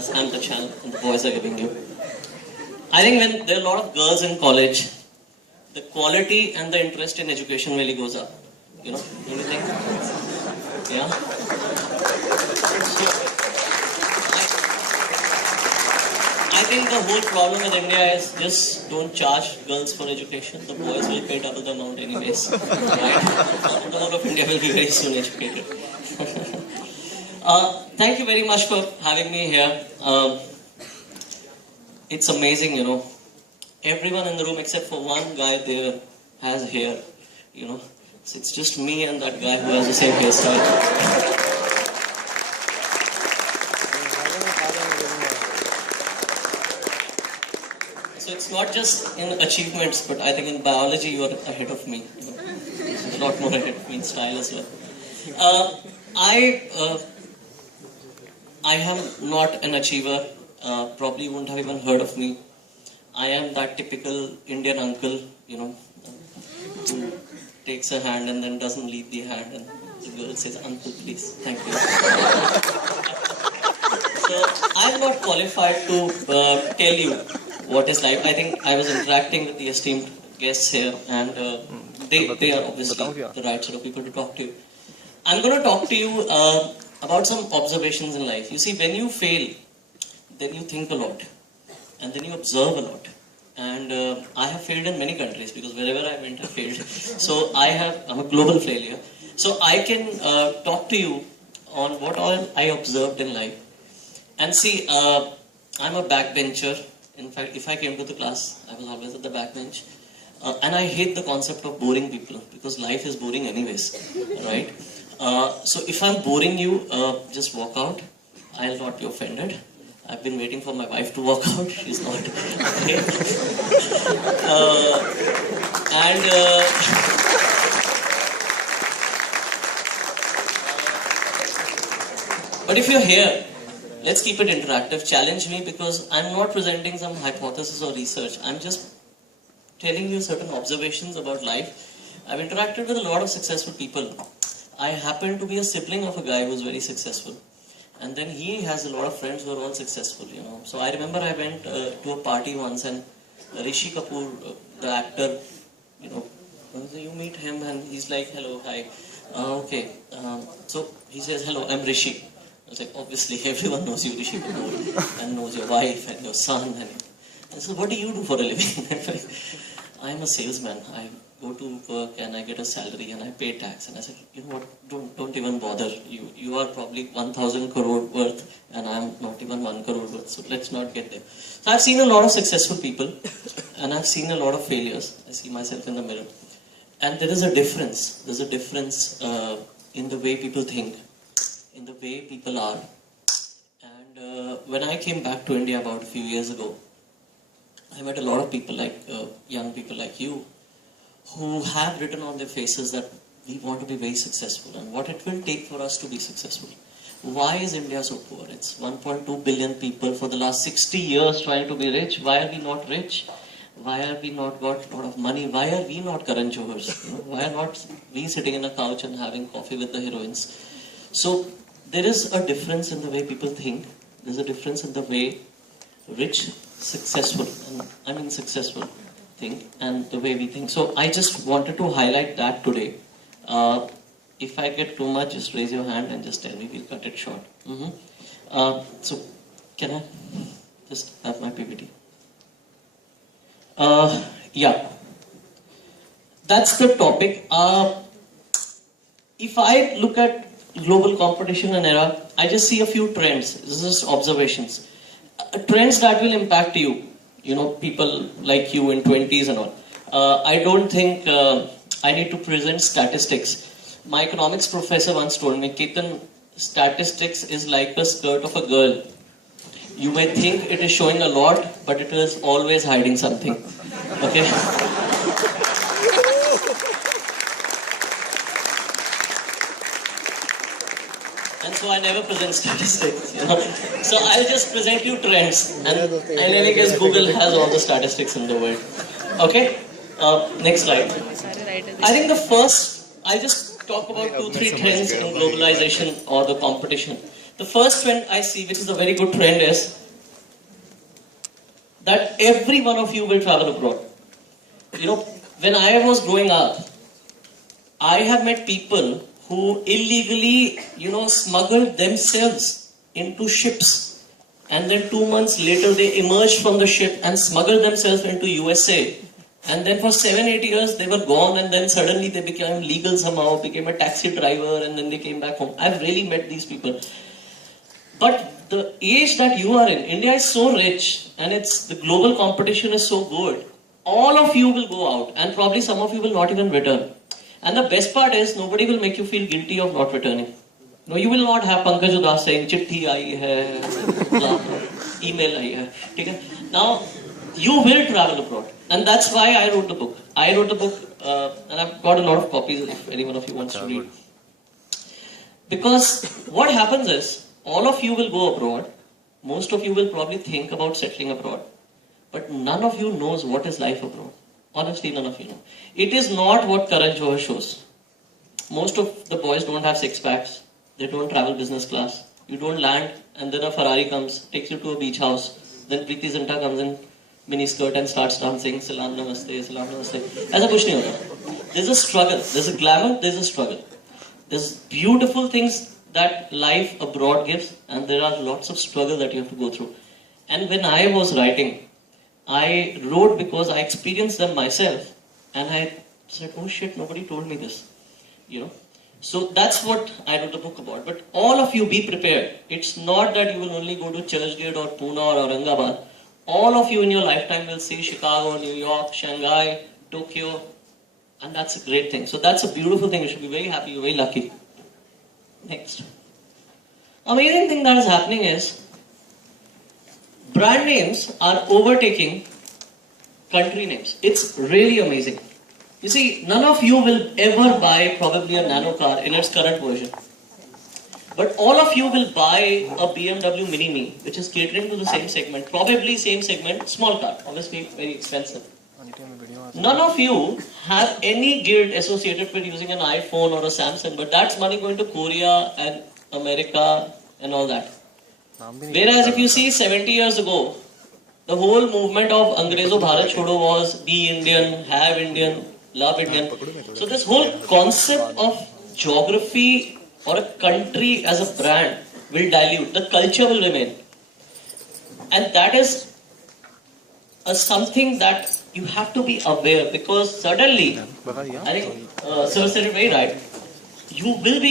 as I'm the channel and the boys are giving you. I think when there are a lot of girls in college, the quality and the interest in education really goes up. You know, don't you think? Yeah. So, I think the whole problem with India is just don't charge girls for education. The boys will pay double the amount anyways. Right? The whole of India will be very soon educated. Thank you very much for having me here. It's amazing, you know. Everyone in the room except for one guy there has hair, you know. So it's just me and that guy who has the same hairstyle. So it's not just in achievements, but I think in biology you are ahead of me. You know. A lot more ahead of me in style as well. I am not an achiever. Probably wouldn't have even heard of me. I am that typical Indian uncle, you know, who takes a hand and then doesn't leave the hand, and the girl says, "Uncle, please, thank you." So I'm not qualified to tell you what is life. I think I was interacting with the esteemed guests here, and they are obviously the right sort of people to talk to you. I'm going to talk to you about some observations in life. You see, when you fail, then you think a lot, and then you observe a lot. And I have failed in many countries because wherever I went, I failed. So I'm a global failure. So I can talk to you on what all I observed in life. And see, I'm a backbencher. In fact, if I came to the class, I was always at the backbench. And I hate the concept of boring people because life is boring anyways, right? So if I'm boring you, just walk out. I'll not be offended. I've been waiting for my wife to walk out. She's not. But if you're here, let's keep it interactive. Challenge me because I'm not presenting some hypothesis or research. I'm just telling you certain observations about life. I've interacted with a lot of successful people. I happen to be a sibling of a guy who's very successful. And then he has a lot of friends who are all successful, you know. So I remember I went to a party once and Rishi Kapoor, the actor, you know, you meet him and he's like, "Hello, hi, okay." So he says, "Hello, I'm Rishi." I was like, obviously everyone knows you, Rishi Kapoor, and knows your wife and your son. And I said, "What do you do for a living?" "I'm a salesman. I go to work and I get a salary and I pay tax." And I said, "You know what, don't even bother. You are probably 1,000 crore worth and I'm not even 1 crore worth. So let's not get there." So I've seen a lot of successful people and I've seen a lot of failures. I see myself in the mirror. And there is a difference. There's a difference in the way people think, in the way people are. And when I came back to India about a few years ago, I met a lot of people like young people like you, who have written on their faces that we want to be very successful and what it will take for us to be successful. Why is India so poor? It's 1.2 billion people for the last 60 years trying to be rich. Why are we not rich? Why are we not got a lot of money? Why are we not Karan Johars? You know, why are not we sitting in a couch and having coffee with the heroines? So there is a difference in the way people think. There's a difference in the way rich, successful, and I mean successful, think and the way we think. So I just wanted to highlight that today. If I get too much, just raise your hand and just tell me. We'll cut it short. So can I just have my PPT? Yeah, that's the topic. If I look at global competition and era, I just see a few trends. This is observations. Trends that will impact you. You know, people like you in 20s and all. I don't think I need to present statistics. My economics professor once told me, "Ketan, statistics is like a skirt of a girl. You may think it is showing a lot, but it is always hiding something." Okay? And so I never present statistics, you know. So I'll just present you trends. And in any case, Google has all the statistics in the world. Okay? Next slide. I think the first, I'll just talk about 2-3 trends in globalization or the competition. The first trend I see, which is a very good trend, is that every one of you will travel abroad. You know, when I was growing up, I have met people who illegally, smuggled themselves into ships, and then 2 months later they emerged from the ship and smuggled themselves into USA. And then for 7-8 years they were gone, and then suddenly they became legal somehow, became a taxi driver, and then they came back home. I've really met these people. But the age that you are in, India is so rich, and the global competition is so good. All of you will go out, and probably some of you will not even return. And the best part is, nobody will make you feel guilty of not returning. No, you will not have Pankaj Udas saying, "Chitti aayi hai, email aayi hai." Okay? Now, you will travel abroad. And that's why I wrote the book. I wrote the book, and I've got a lot of copies if any one of you wants to read. Because what happens is, all of you will go abroad. Most of you will probably think about settling abroad. But none of you knows what is life abroad. Honestly, none of you know. It is not what Karan Johar shows. Most of the boys don't have six packs. They don't travel business class. You don't land, and then a Ferrari comes, takes you to a beach house. Then Preeti Zinta comes in mini skirt and starts dancing. Salam namaste, salam namaste. Aisa kuch nahi hota. There's a struggle. There's a glamour. There's a struggle. There's beautiful things that life abroad gives, and there are lots of struggle that you have to go through. And when I was writing, I wrote because I experienced them myself, and I said, "Oh shit, nobody told me this," So that's what I wrote the book about. But all of you, be prepared. It's not that you will only go to Churchgate or Pune or Aurangabad. All of you in your lifetime will see Chicago, New York, Shanghai, Tokyo, and that's a great thing. So that's a beautiful thing. You should be very happy. You're very lucky. Next. Amazing thing that is happening is brand names are overtaking country names. It's really amazing. You see, none of you will ever buy probably a nano car in its current version. But all of you will buy a BMW Mini Me, which is catering to the same segment. Probably same segment, small car. Obviously very expensive. None of you have any guilt associated with using an iPhone or a Samsung, but that's money going to Korea and America and all that. Whereas if you see 70 years ago, the whole movement of Angrezo Bharat Chodo was be Indian, have Indian, love Indian. So this whole concept of geography or a country as a brand will dilute. The culture will remain. And that is something that you have to be aware, because suddenly, I think Sir said it very right, you will be